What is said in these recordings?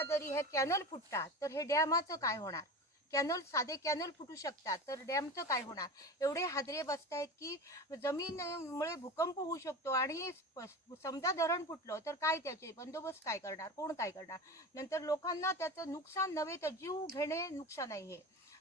आता जरी हे कॅनल फुटतात तर हे डॅमाचं काय होणार? कॅनल साधे कॅनल फुटू शकतात तर डॅमचं काय होणार? एवढे हादरे बसतायत की जमीनमुळे भूकंप होऊ शकतो आणि समजा धरण फुटलं तर काय त्याचे बंदोबस्त काय करणार? कोण काय करणार? नंतर लोकांना त्याचं नुकसान नव्हे तर जीव घेणे नुकसान आहे हे.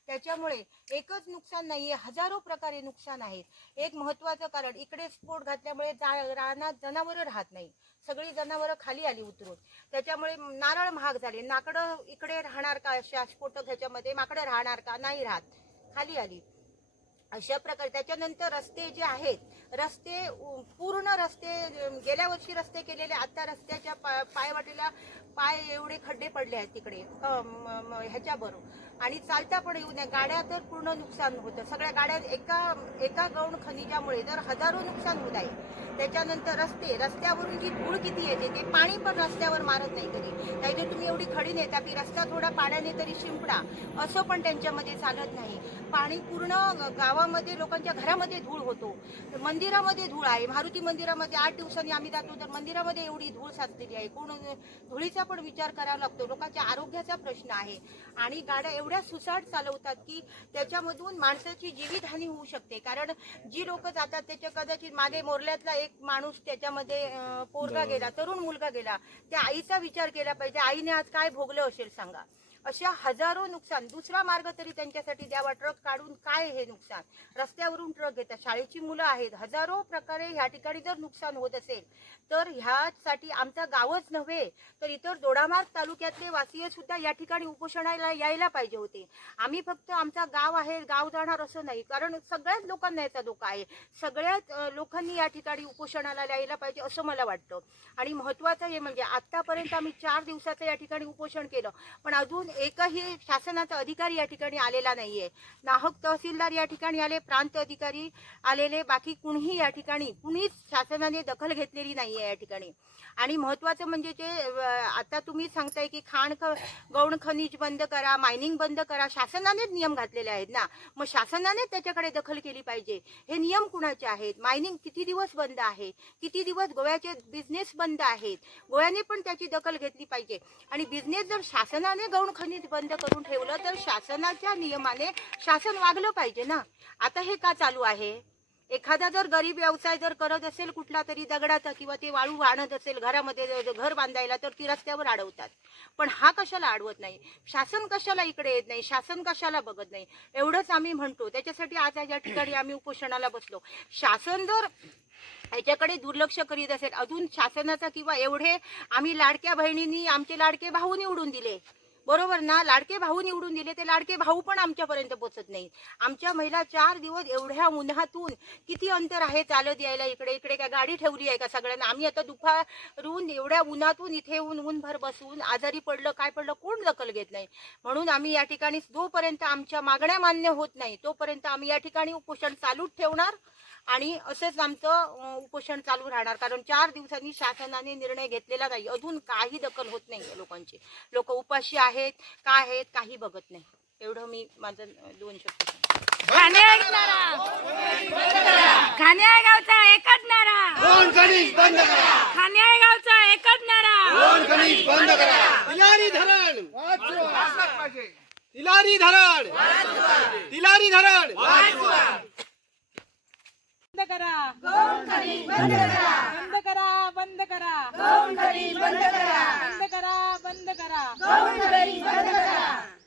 त्याच्यामुळे एकच नुकसान नाही आहे हजारो प्रकारे नुकसान आहेत एक महत्वाचं कारण इकडे स्फोट घातल्यामुळे जा- रानात जनावरं राहत नाही. सगळी जनावरं खाली आली उतरून. त्याच्यामुळे नारळ महाग झाले. नाकडं इकडे राहणार का? अशा स्फोटक ह्याच्यामध्ये माकडं राहणार का? नाही राहत. खाली आली. अशा प्रकारे. त्याच्यानंतर रस्ते जे आहेत रस्ते पूर्ण रस्ते गेल्या वर्षी रस्ते केलेले आता रस्त्याच्या पा- पायवाटेला पाय एवढे खड्डे पडले आहेत तिकडे. ह्याच्याबरोबर आणि चालता पण येऊ नये. गाड्या तर पूर्ण नुकसान होतं. सगळ्या गाड्या एका एका गौण खनिजामुळे तर हजारो नुकसान होत आहे. त्याच्यानंतर रस्ते. रस्त्यावरून जी धूळ किती येते ते पाणी पण रस्त्यावर मारत नाही कधी नाहीतर तुम्ही एवढी खडी नेता की रस्ता थोडा पाण्याने तरी शिंपडा. असं पण त्यांच्यामध्ये चालत नाही. पाणी पूर्ण गावामध्ये लोकांच्या घरामध्ये धूळ होतो. मंदिरामध्ये धूळ आहे. मारुती मंदिरामध्ये आठ दिवसांनी आम्ही जातो. तर मंदिरामध्ये एवढी धूळ साचलेली आहे. कोण धुळीचा पण विचार करावा लागतो. लोकांच्या आरोग्याचा प्रश्न आहे. आणि गाड्या एवढ्या सुसाट चालवतात की त्याच्यामधून माणसाची जीवितहानी होऊ शकते. कारण जी लोक जातात त्याच्या कदाचित मागे मोरल्यातला एक माणूस त्याच्यामध्ये पोरगा गेला तरुण मुलगा गेला. त्या आईचा विचार केला पाहिजे. आईने आज काय भोगलं असेल सांगा. अशा हजारो नुकसान. दुसरा मार्ग तरी त्यांच्यासाठी द्यावा. ट्रक काढून काय हे नुकसान? रस्त्यावरून ट्रक घेतात शाळेची मुलं आहेत. हजारो प्रकारे ह्या ठिकाणी जर नुकसान होत असेल तर ह्यासाठी आमचा गावच नव्हे तर इतर दोडामार्ग तालुक्यातले वासीय सुद्धा या ठिकाणी उपोषणाला यायला पाहिजे होते. आम्ही फक्त आमचा गाव आहे गाव जाणार असं नाही. कारण सगळ्याच लोकांना याचा धोका आहे. सगळ्याच लोकांनी या ठिकाणी उपोषणाला यायला पाहिजे असं मला वाटतं. आणि महत्वाचं हे म्हणजे आतापर्यंत आम्ही चार दिवसाचं या ठिकाणी उपोषण केलं. पण अजून एकही शासनाचा अधिकारी या ठिकाणी आलेला नाहीये. नाहक तहसीलदार या ठिकाणी आले प्रांत अधिकारी आलेले बाकी कुणीही या ठिकाणी कुणीच शासनाने दखल घेतलेली नाहीये या ठिकाणी. आणि महत्वाचं म्हणजे जे आता तुम्ही सांगताय की खाण ख- गौण खनिज बंद करा मायनिंग बंद करा शासनानेच नियम घातलेले आहेत ना? मग शासनाने त्याच्याकडे दखल केली पाहिजे. हे नियम कुणाचे आहेत? मायनिंग किती दिवस बंद आहे? किती दिवस गोव्याचे बिझनेस बंद आहेत? गोव्याने पण त्याची दखल घेतली पाहिजे. आणि बिझनेस जर शासनाने गौण खनिज बंद करून ठेवलं तर शासनाच्या नियमाने शासन वागलं पाहिजे ना? आता हे का चालू आहे? एखादा जर गरीब व्यवसाय जर करत असेल कुठला तरी दगडाचा किंवा ते वाळू आणत असेल घरामध्ये घर बांधायला तर ती रस्त्यावर अडवतात. पण हा कशाला अडवत नाही? शासन कशाला इकडे येत नाही? शासन कशाला बघत नाही? एवढंच आम्ही म्हणतो. त्याच्यासाठी आज या ठिकाणी आम्ही उपोषणाला बसलो. शासन जर याच्याकडे दुर्लक्ष करीत असेल अजून शासनाचा किंवा एवढे आम्ही लाडक्या बहिणींनी आमचे लाडके भाऊ निवडून दिले. बरोबर ना? लाडके भाऊ निवडून दिले ते लाडके भाऊ पण आमच्यापर्यंत पोचत नाही आमच्या महिला चार दिवस एवढ्या उन्हातून किती अंतर आहे चालत यायला इकडे इकडे? काय गाडी ठेवली आहे का सगळ्यांना? आम्ही आता दुपारून एवढ्या उन्हातून इथे येऊन ऊनभर बसून आजारी पडलं काय पडलं कोण दखल घेत नाही? म्हणून आम्ही या ठिकाणी जोपर्यंत आमच्या मागण्या मान्य होत नाही तोपर्यंत आम्ही या ठिकाणी उपोषण चालूच ठेवणार आणि असंच आमचं उपोषण चालू राहणार. कारण चार दिवसांनी शासनाने निर्णय घेतलेला नाही. अजून काही दखल होत नाही लोकांची. लोक उपाशी आहेत. काय आहेत काही बघत नाही. एवढं मी माझं दोन शब्द. खाणे खाणे गावचा एकच नारा. खाणे गावचा एकच नारा. तिलारी धरण. तिलारी धरण. तिलारी धरण. बंद करा? करा. गौण बंद करा. बंद करा बंद करा. बंद करा.